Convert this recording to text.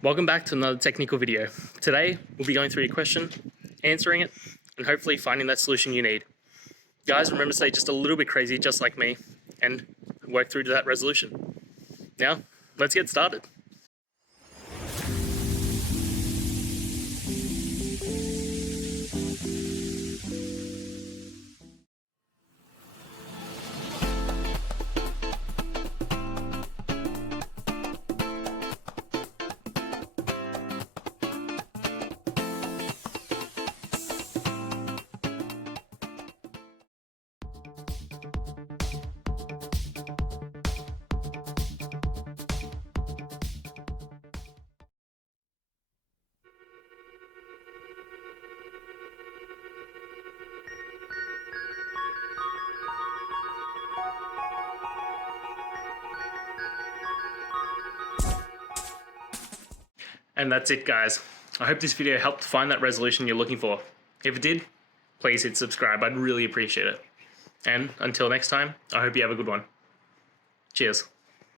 Welcome back to another technical video. Today, we'll be going through your question, answering it, and hopefully finding that solution you need. Guys, remember to stay just a little bit crazy, just like me, and work through to that resolution. Now, let's get started. And that's it, guys. I hope this video helped find that resolution you're looking for. If it did, please hit subscribe. I'd really appreciate it. And until next time, I hope you have a good one. Cheers.